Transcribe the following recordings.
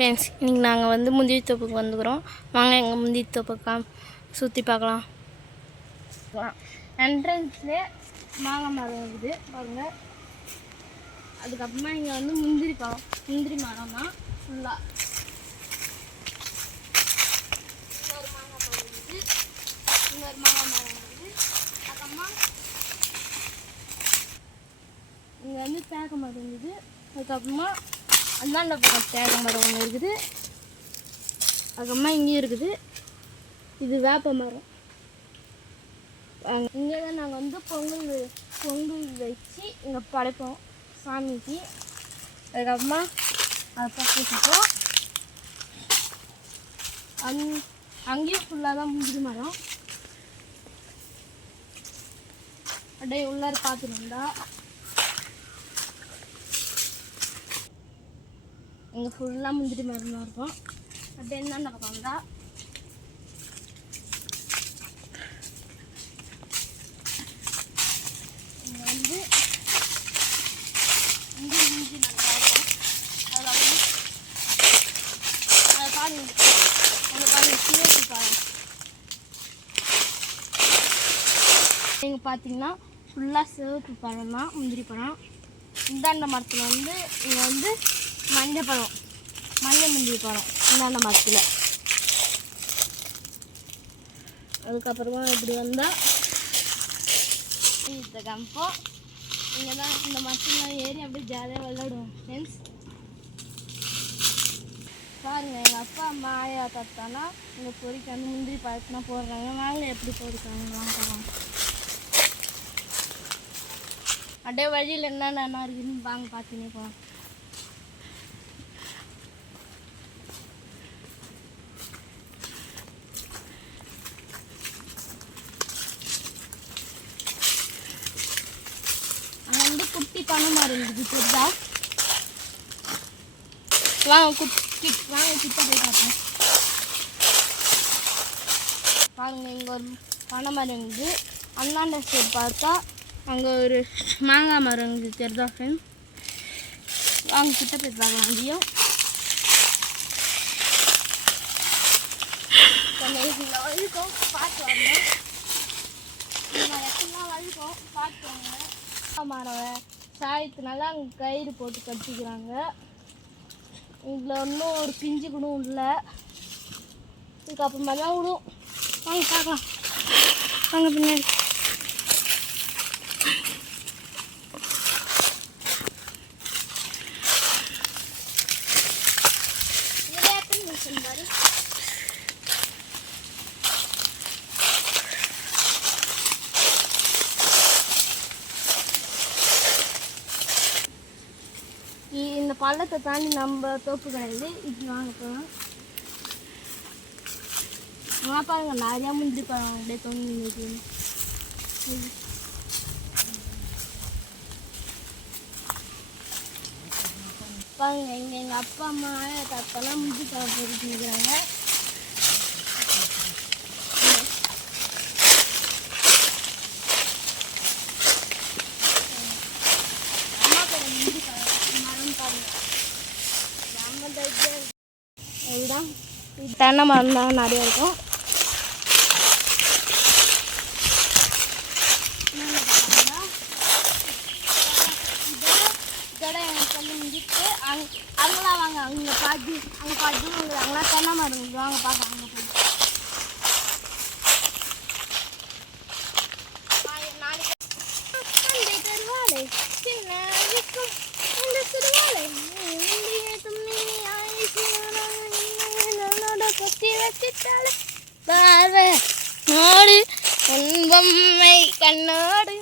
Friends, இன்றைக்கி நாங்கள் வந்து முந்திரி தோப்புக்கு வந்துக்கிறோம். வாங்க எங்கள் முந்திரி தோப்புக்கா சுற்றி பார்க்கலாம். என்ட்ரன்ஸ்லேயே மாங்காய் மரம் இருக்குது பாருங்கள். அதுக்கப்புறமா இங்கே வந்து முந்திரி மரம் தான் ஃபுல்லாக. இன்னொரு மாங்காய் மரம் இருக்குது, இன்னொரு மாங்காய் மரம் இருக்குது. அதுக்கப்புறமா இங்கே வந்து தேக்கு மரம் இருக்குது. அதுக்கப்புறமா அந்தாண்ட பக்கம் தேக்கு மரம் ஒன்று இருக்குது. அதுக்கப்புறமா இங்கேயும் இருக்குது. இது வேப்ப மரம். இங்கே தான் நாங்கள் வந்து பொங்கல் வச்சு இங்கே படைப்போம் சாமிக்கு. அதுக்கப்புறமா அதை பற்றிப்போம். அங்கேயும் ஃபுல்லாக தான் முந்திரி மரம். அப்படியே உள்ளார பார்த்துட்டு வந்தா இங்கே ஃபுல்லாக முந்திரி மரம் தான் இருக்கும். அப்படியே என்னென்ன பக்கம் வந்தால் இங்கே வந்து இங்கே முந்திரி நல்லா இருக்கும். அதில் அதை பாருங்க, அங்கே பாருங்க சிவப்பு பழம். நீங்கள் பார்த்தீங்கன்னா ஃபுல்லாக சிவப்பு பழம் தான் முந்திரி பழம். இந்தாண்ட மரத்தில் வந்து இங்கே வந்து மஞ்சள் முந்திரி பழம் இந்தாண்ட மரத்தில். அதுக்கப்புறமா இப்படி வந்தால் இந்த கம்பம் இங்கே தான். இந்த மரத்தில் ஏறி அப்படியே ஜாலியாக விளையாடுவோம் ஃப்ரெண்ட்ஸ். பாருங்கள், எங்கள் அப்பா அம்மா ஆயா தாத்தானா இங்கே பொறிக்க வந்து முந்திரி பழத்துனா போடுறாங்க. வாங்க எப்படி பொறிக்காங்க வாங்க. அப்படியே வழியில் என்னென்ன இருக்குதுன்னு வாங்க பார்த்துனே போகலாம். அங்கே வந்து குட்டி பனை மரம் இருக்குது தெரியுதா? வாங்க கிட்ட போய் பார்ப்போம். பாருங்க, இங்கே ஒரு பனை மரம் இருக்குது. அண்ணாண்ட சைடு பார்த்தா அங்கே ஒரு மாங்காய் மரம் இருக்குது தெரியுதா ஃப்ரெண்ட்? வாங்க கிட்ட போய் பார்க்கலாம். அங்கேயும் கொஞ்சம் வலிக்கும் பார்த்து வரணும். எப்படிலாம் வலிக்கும் பார்த்து வாங்க. மரம் சாயத்துனால அங்கே கயிறு போட்டு கட்டிக்கிறாங்க. இதில் இன்னும் ஒரு பிஞ்சு கூட இல்லை. இதுக்கப்புறமா தான் விடும். வாங்க பார்க்கலாம். வாங்க பின்னாடி. பாரு, இந்த பள்ளத்தை தாண்டி நம்ம தோப்பு கிடையாது. இது வாங்க போகலாம். பாருங்க, நிறையா முந்திரி பழம் அப்படியே தொங்கி நிற்குது. பாருங்க, இங்கே எங்கள் அப்பா அம்மா ஆயா தாத்தாலாம் முந்திரி பழம் பொறிச்சு நிற்கிறாங்க. இதுதான் தென்னை மரம் தான் நிறைய இருக்கும். இதோட எனக்கு சொல்லி முடிச்சுட்டு அங்கெல்லாம் வாங்க. அங்கே பாட்டு அங்கெல்லாம் தென்னை மரம் வாங்க பார்க்க. அங்கே போய் பார்வை நோடு பொம்மை கண்ணோடு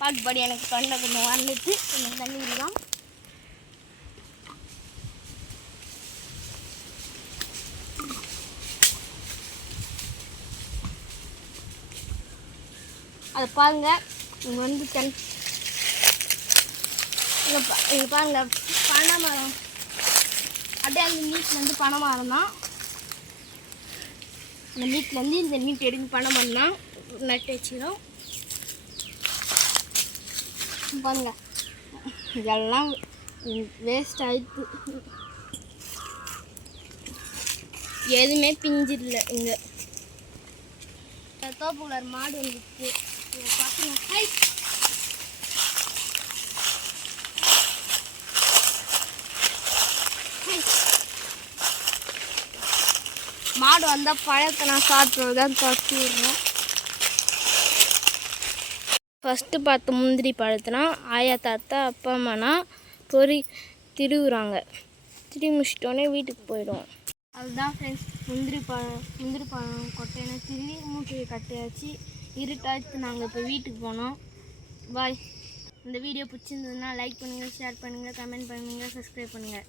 பாட்டுப்படி எனக்கு கண்ணை கொஞ்சம் வந்துட்டு கொஞ்சம் தண்ணி விடலாம். அதை பாருங்க, இங்கே வந்து இங்கே பாருங்க பனை மரம் அப்படியே அந்த நீட்லேருந்து பனை மரம் தான். அந்த நீட்லேருந்து இந்த நீட் எடுத்து பனை மரம் தான் நட்டு வச்சிடும். பாருங்க இதெல்லாம் வேஸ்ட் ஆயிடுது, எதுவுமே பிஞ்சிடல. இங்கே தோப்புக்குள்ளார் மாடு வந்துச்சு பார்த்துங்க. ஹை மாடு வந்தால் பழத்தை நான் சாப்பிட்றது தான் துரத்தி விடுறோம். ஃபஸ்ட்டு பார்த்த முந்திரி பழத்தினா ஆயா தாத்தா அப்பா அம்மானா பொறி திருவுறாங்க. திரி முடிச்சிட்டோன்னே வீட்டுக்கு போயிடுவோம். அதுதான் ஃப்ரெண்ட்ஸ் முந்திரி பழம் கொட்டையின திருவி மூட்டையை கட்டியாச்சு. இருட்டாச்சு, நாங்கள் இப்போ வீட்டுக்கு போனோம். பாய். இந்த வீடியோ பிடிச்சிருந்ததுன்னா லைக் பண்ணுங்கள், ஷேர் பண்ணுங்கள், கமெண்ட் பண்ணுங்கள், சப்ஸ்கிரைப் பண்ணுங்கள்.